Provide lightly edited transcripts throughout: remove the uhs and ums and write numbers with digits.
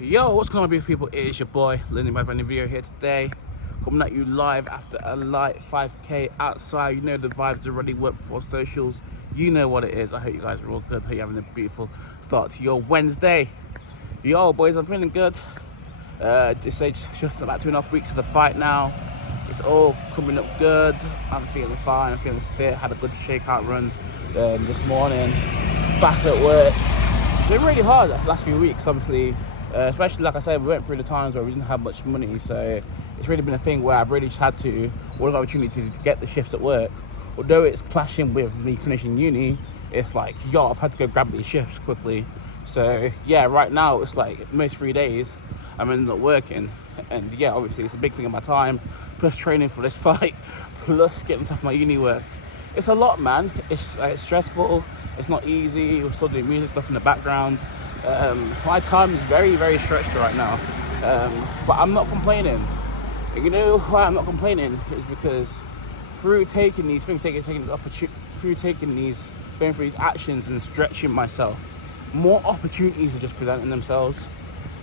Yo, what's going on, beautiful people? It is your boy, Lenny, my brand new video here today. Coming at you live after a light 5K outside. You know the vibes already work before socials. You know what it is. I hope you guys are all good. I hope you're having a beautiful start to your Wednesday. Yo, boys, I'm feeling good. Just about 2.5 weeks of the fight now. It's all coming up good. I'm feeling fine. I'm feeling fit. Had a good shakeout run this morning. Back at work. It's been really hard the last few weeks, obviously. Especially, like I said, we went through the times where we didn't have much money, so it's really been a thing where I've really just had to, what an opportunity to get the shifts at work. Although it's clashing with me finishing uni, it's like, yo, I've had to go grab these shifts quickly. So yeah, right now it's like most 3 days I'm ended up working, and yeah, obviously it's a big thing of my time, plus training for this fight, plus getting stuff my uni work. It's a lot, man. It's stressful. It's not easy. We're still doing music stuff in the background. My time is very, very stretched right now, but I'm not complaining. You know why I'm not complaining is because through taking these things, taking these opportunities, going through these actions and stretching myself, more opportunities are just presenting themselves.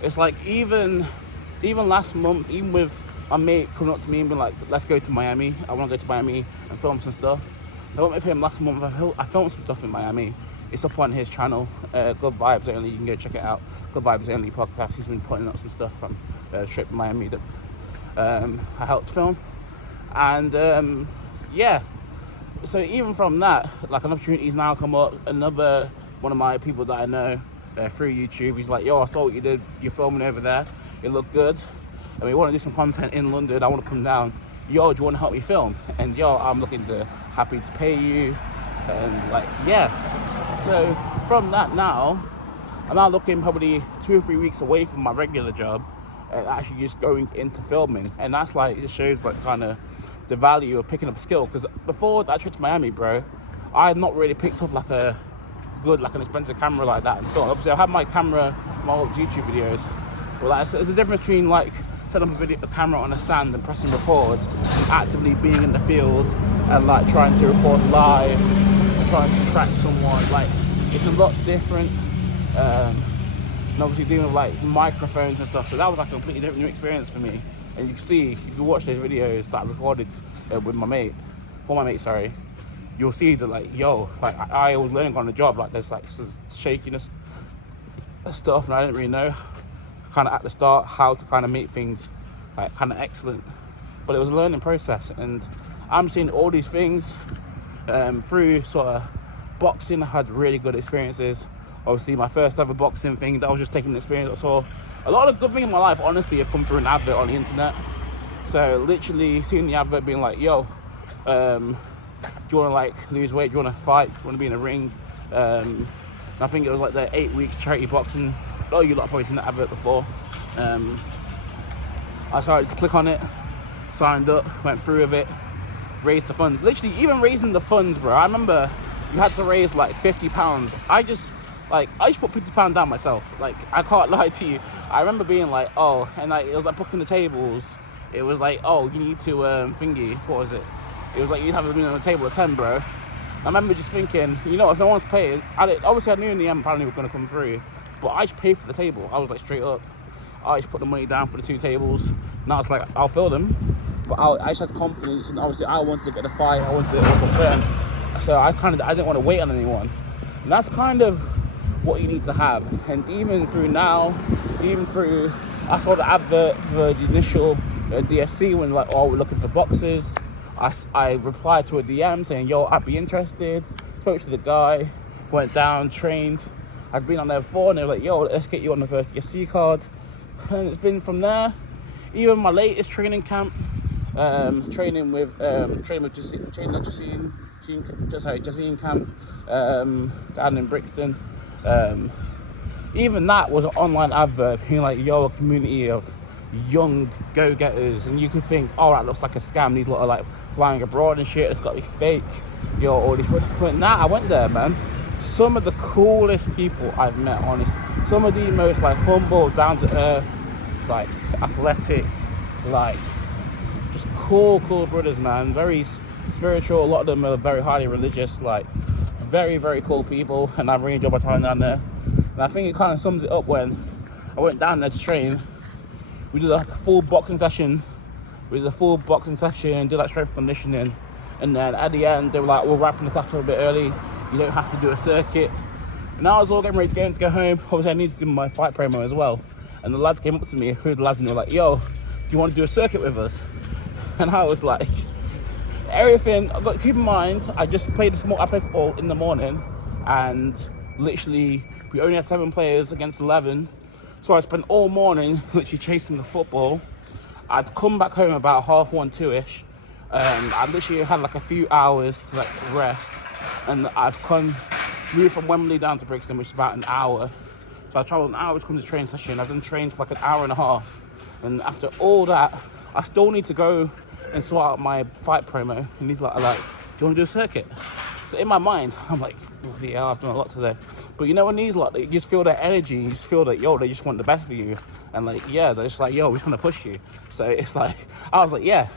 It's like even last month, even with my mate coming up to me and being like, let's go to Miami. I want to go to Miami and film some stuff. I went with him last month. I filmed some stuff in Miami. It's up on his channel, Good Vibes Only. You can go check it out. Good Vibes Only podcast. He's been putting up some stuff from the trip to Miami that I helped film. And yeah, so even from that, like an opportunity's now come up. Another one of my people that I know through YouTube, he's like, yo, I saw what you did. You're filming over there. It looked good. And we want to do some content in London. I want to come down. Yo, do you want to help me film? And yo, I'm happy to pay you. And like, yeah, so from that now, I'm now looking probably 2 or 3 weeks away from my regular job and actually just going into filming. And that's like, it shows like kind of the value of picking up a skill, because before that trip to Miami, bro, I had not really picked up like an expensive camera like that and film. Obviously I had my camera, my old YouTube videos, but like, there's a difference between like setting up a camera on a stand and pressing record and actively being in the field and like trying to record live and trying to track someone. Like, it's a lot different, and obviously dealing with like microphones and stuff, so that was like a completely different new experience for me. And you can see, if you watch those videos that I recorded with my mate, you'll see that like, yo, like I was learning on the job, like there's like shakiness and stuff, and I didn't really know kind of at the start how to kind of make things like kind of excellent, but it was a learning process. And I'm seeing all these things through sort of boxing. I had really good experiences. Obviously my first ever boxing thing, that was just taking the experience. I saw a lot of good things in my life, honestly, have come through an advert on the internet. So literally seeing the advert being like, yo, do you want to like lose weight, do you want to fight, do you want to be in a ring? And I think it was like the 8 weeks charity boxing. A lot of you lot have probably seen that advert before. I started to click on it, signed up, went through with it, raised the funds. Literally, even raising the funds, bro. I remember you had to raise like £50. I just put £50 down myself. Like, I can't lie to you. I remember being like, oh, and like it was like booking the tables. It was like, oh, you need to what was it? It was like you have to be on the table at 10, bro. I remember just thinking, you know, if no one's paying, obviously I knew in the end probably were going to come through, but I just paid for the table. I was like, straight up, I just put the money down for the 2 tables. Now it's like, I'll fill them, but I just had the confidence, and obviously I wanted to get the fight, I wanted it all confirmed, so I didn't want to wait on anyone. And that's kind of what you need to have. And even through I saw the advert for the initial DSC when like, oh, we're looking for boxers. I replied to a DM saying, yo, I'd be interested. Spoke to the guy, went down, trained. I'd been on there before, and they were like, yo, let's get you on the first ESC card. And it's been from there. Even my latest training camp, training with Jazeen camp, down in Brixton. Even that was an online advert being like, yo, a community of young go-getters, and you could think, oh, that looks like a scam, these lot are like flying abroad and shit, it's got to be fake, yo, all these. But now I went there, man, some of the coolest people I've met, honestly, some of the most like humble, down to earth, like athletic, like just cool brothers, man, very spiritual. A lot of them are very highly religious, like very, very cool people, and I really enjoyed my time down there. And I think it kind of sums it up when I went down there to train. We did like a full boxing session. Did like strength conditioning. And then at the end, they were like, we're wrapping the class up a bit early. You don't have to do a circuit. And I was all getting ready to go home. Obviously, I needed to do my fight promo as well. And the lads came up to me, the lads, and they were like, yo, do you want to do a circuit with us? And I was like, everything, keep in mind, I just played I played football in the morning, and literally, we only had 7 players against 11. So I spent all morning literally chasing the football. I'd come back home about 1:30, 2ish. I literally had like a few hours to like rest, and I've moved from Wembley down to Brixton, which is about an hour. So I travelled an hour to come to the train session. I've done trains for like an hour and a half, and after all that, I still need to go and sort out my fight promo. And he's like, do you want to do a circuit? So in my mind, I'm like, yeah, I've done a lot today. But you know, when these lot, you just feel their energy, you just feel that, yo, they just want the best for you. And like, yeah, they're just like, yo, we just want to push you. So it's like, I was like, yeah.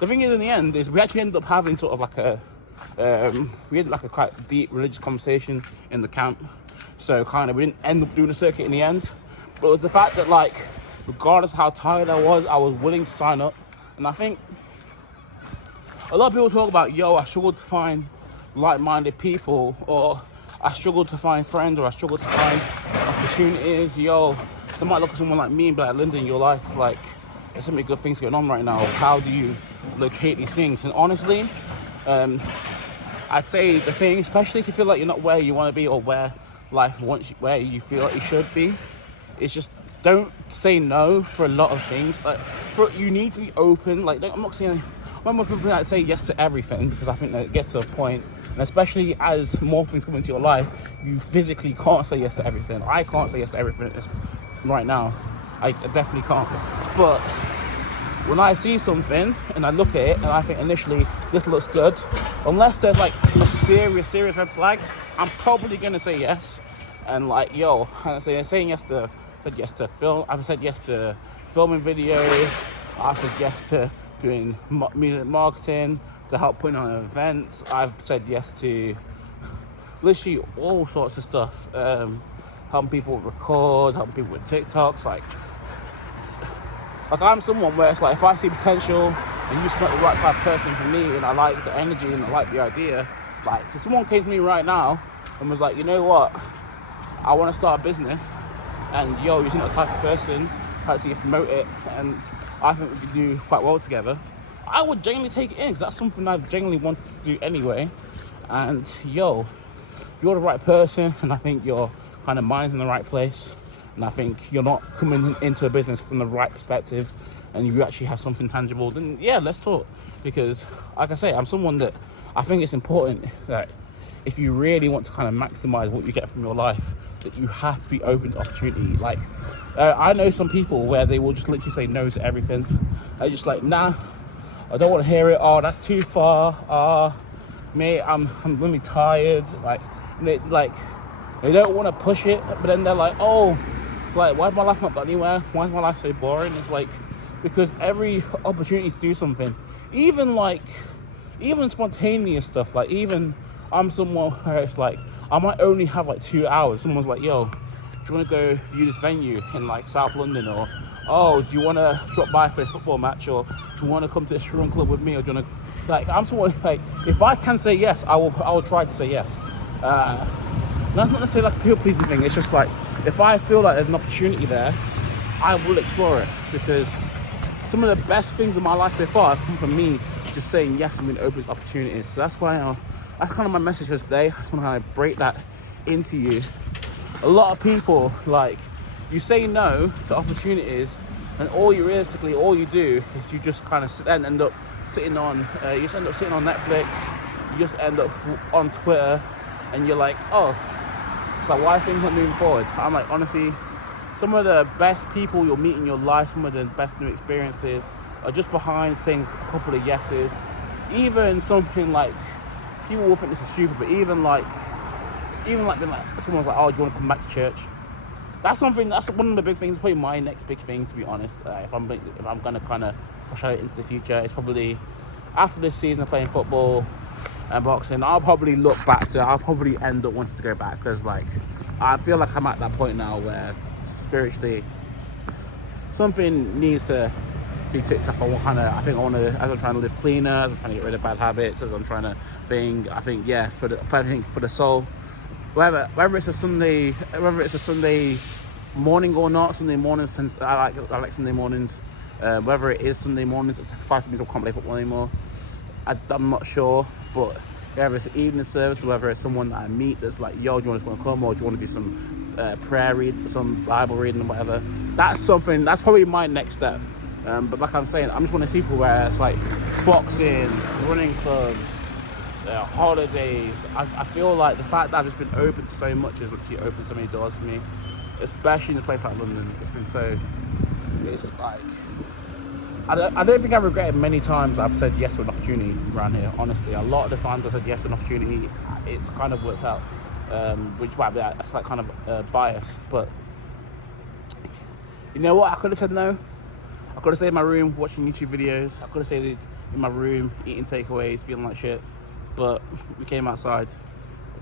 The thing is, in the end, is we actually ended up having sort of like we had like a quite deep religious conversation in the camp. So kind of, we didn't end up doing a circuit in the end. But it was the fact that, like, regardless of how tired I was willing to sign up. And I think a lot of people talk about, yo, I struggled to find like-minded people, or I struggled to find friends, or I struggled to find opportunities. Yo, they might look at someone like me and be like, Lyndon, your life, like, there's so many good things going on right now. How do you locate these things? And honestly, I'd say the thing, especially if you feel like you're not where you want to be, or where life wants you, where you feel like you should be, is just don't say no for a lot of things. Like, you need to be open. Like, I'm not saying, when people like say yes to everything, because I think that it gets to a point, and especially as more things come into your life, you physically can't say yes to everything. I can't say yes to everything right now. I definitely can't. But when I see something and I look at it and I think initially this looks good, unless there's like a serious red flag, I'm probably gonna say yes. And like, yo, I'm saying yes to film. I've said yes to filming videos. I've said yes to doing music marketing, to help putting on events. I've said yes to literally all sorts of stuff. Helping people record, helping people with TikToks. Like I'm someone where it's like, if I see potential and you're not the right type of person for me, and I like the energy and I like the idea, like if someone came to me right now and was like, you know what, I want to start a business, and yo, you're not the type of person, how do you promote it, and I think we could do quite well together, I would genuinely take it in, because that's something I genuinely want to do anyway. And yo, if you're the right person, and I think your kind of mind's in the right place, and I think you're not coming into a business from the right perspective, and you actually have something tangible, then yeah, let's talk. Because like I say, I'm someone that I think it's important that if you really want to kind of maximize what you get from your life, that you have to be open to opportunity. Like I know some people where they will just literally say no to everything. They're just like, nah, I don't want to hear it. Oh, that's too far. Mate, I'm really tired. Like they don't want to push it, but then they're like, oh, like, why is my life not got anywhere? Why is my life so boring? It's like, because every opportunity to do something, even spontaneous stuff, like even I'm someone where it's like, I might only have like 2 hours. Someone's like, yo, do you want to go view this venue in like South London? Or, oh, do you want to drop by for a football match? Or do you want to come to a shroom club with me? Or do you want to, like, I'm someone like, if I can say yes, I will try to say yes. That's not necessarily like a people pleasing thing. It's just like, if I feel like there's an opportunity there, I will explore it, because some of the best things in my life so far have come from me just saying yes and being open to opportunities. So that's why that's kind of my message for today. I just want to kind of break that into you. A lot of people, like, you say no to opportunities, and all you do is you just kind of end up sitting on Netflix. You just end up on Twitter, and you're like, oh, it's like, why are things not moving forward? I'm like, honestly, some of the best people you'll meet in your life, some of the best new experiences are just behind saying a couple of yeses. Even something like, people will think this is stupid, but even like someone's like, oh, do you want to come back to church? That's one of the big things, probably my next big thing, to be honest. If I'm going to kind of foreshadow it into the future, it's probably after this season of playing football, and boxing. I'll probably look back to. I'll probably end up wanting to go back because like I feel like I'm at that point now where spiritually something needs to be ticked off. I think I want to, as I'm trying to live cleaner, as I'm trying to get rid of bad habits, as I'm trying to I think yeah, for the soul, whether it's a Sunday morning or not, Sunday mornings, I like Sunday mornings. Whether it is Sunday mornings, it's sacrificing me, so I can't play football anymore. I'm not sure, but whether it's an evening service, or whether it's someone that I meet that's like, yo, do you want to come, or do you want to do some prayer read, some Bible reading, or whatever? That's probably my next step. But like I'm saying, I'm just one of the people where it's like boxing, running clubs, holidays. I feel like the fact that I've just been open so much has literally opened so many doors for me, especially in a place like London. It's like, I don't think I've regretted many times I've said yes to an opportunity around here. Honestly, a lot of the times I said yes to an opportunity, it's kind of worked out, which might be a slight kind of bias. But you know what? I could have said no. I could have stayed in my room watching YouTube videos. I could have stayed in my room eating takeaways, feeling like shit. But we came outside.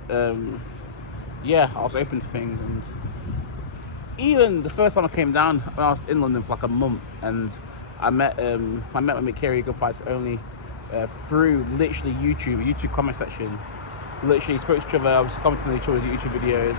Yeah, I was open to things, and even the first time I came down, when I was in London for like a month, and I met my mate Kerry, Good Fights For Only, through literally YouTube comment section. Literally spoke to each other. I was commenting on each other's YouTube videos,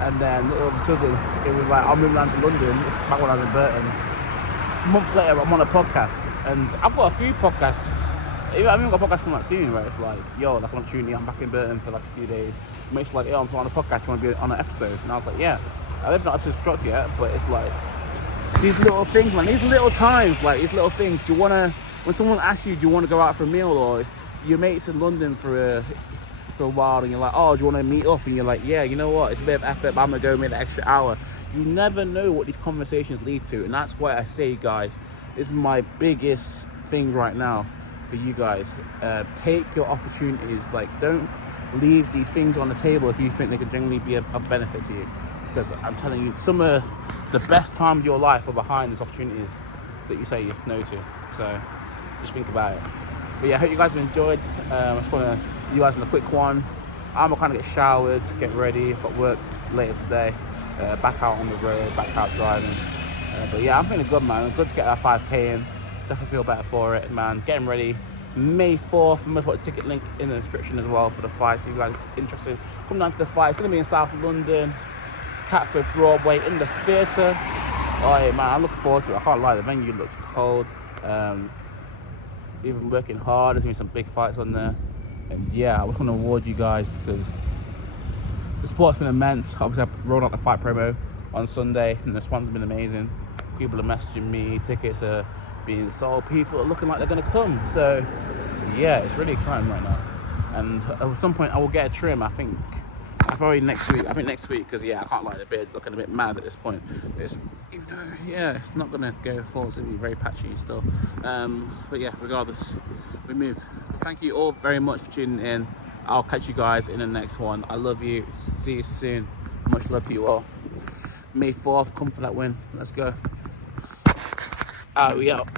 and then all of a sudden it was like I'm moving down to London. It's back when I was in Burton. A month later, I'm on a podcast, and I've got a few podcasts. I've even got a podcast coming out soon where it's like, yo, like an opportunity. I'm back in Burton for like a few days. Mates like, yo, I'm on a podcast. You want to be on an episode? And I was like, yeah. I haven't got episodes dropped yet, but it's like these little things, man. These little times, like these little things. Do you wanna, when someone asks you, do you want to go out for a meal, or your mates in London for a while, and you're like, oh, do you want to meet up? And you're like, yeah, you know what? It's a bit of effort, but I'm gonna go make the extra hour. You never know what these conversations lead to, and that's why I say, guys, this is my biggest thing right now for you guys. Take your opportunities. Like, don't leave these things on the table if you think they can genuinely be of benefit to you. Because I'm telling you, some of the best times of your life are behind these opportunities that you say no to. So just think about it. But yeah, I hope you guys have enjoyed. I just want to leave you guys in a quick one. I'm gonna kind of get showered, get ready. I've got work later today. Back out on the road, back out driving. But yeah, I'm feeling good, man. Good to get that 5K in. Definitely feel better for it, man. Getting ready. May 4th, I'm gonna put a ticket link in the description as well for the fight. So if you guys are interested, come down to the fight. It's gonna be in South London, Catford Broadway, in the theatre. Oh yeah, man, I'm looking forward to it. I can't lie, the venue looks cold. We've been working hard. There's gonna be some big fights on there. And yeah, I just want to award you guys because the support's been immense. Obviously, I rolled out the fight promo on Sunday, and the response has been amazing. People are messaging me, tickets are being sold, people are looking like they're going to come. So yeah, it's really exciting right now. And at some point, I will get a trim. I think next week, because yeah, I can't lie, the beard's looking a bit mad at this point. Yeah, it's not going to go full. It's going to be very patchy still. But yeah, regardless, we move. Thank you all very much for tuning in. I'll catch you guys in the next one. I love you. See you soon. Much love to you all. May 4th, come for that win. Let's go. We out.